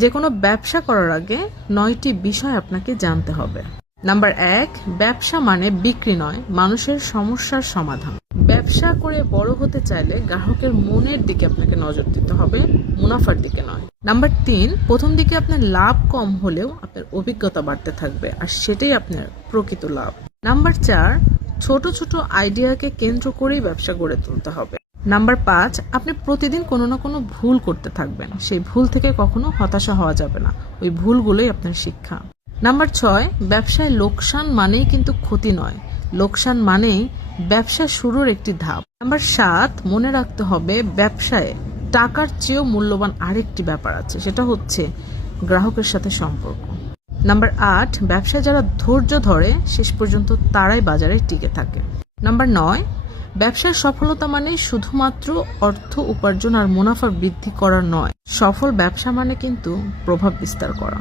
যে কোনো ব্যবসা করার আগে 9টি বিষয় আপনাকে জানতে হবে। নাম্বার 1, ব্যবসা মানে বিক্রি নয়, মানুষের সমস্যার সমাধান। ব্যবসা করে বড় হতে চাইলে গ্রাহকের মনের দিকে আপনাকে নজর দিতে হবে, মুনাফার দিকে নয়। নাম্বার 3, প্রথম দিকে আপনার লাভ কম হলেও আপনার অভিজ্ঞতা বাড়তে থাকবে, আর সেটাই আপনার প্রকৃত লাভ। নাম্বার 4, ছোট ছোট আইডিয়াকে কেন্দ্র করেই ব্যবসা গড়ে তুলতে হবে। নাম্বার 5, আপনি প্রতিদিন কোনো না কোনো ভুল করতে থাকবেন, সেই ভুল থেকে কখনো হতাশা হওয়া যাবে না, ওই ভুলগুলোই আপনার শিক্ষা। নাম্বার 6, ব্যবসায় লোকসান মানেই কিন্তু ক্ষতি নয়, লোকসান মানেই ব্যবসা শুরুর একটি ধাপ। নাম্বার 7, মনে রাখতে হবে ব্যবসায় টাকার চেয়েও মূল্যবান আরেকটি ব্যাপার আছে, সেটা হচ্ছে গ্রাহকের সাথে সম্পর্ক। নাম্বার 8, ব্যবসায় যারা ধৈর্য ধরে শেষ পর্যন্ত তারাই বাজারে টিকে থাকে। নাম্বার 9, ব্যবসার সফলতা মানে শুধুমাত্র অর্থ উপার্জন আর মুনাফা বৃদ্ধি করা নয়, সফল ব্যবসা মানে কিন্তু প্রভাব বিস্তার করা।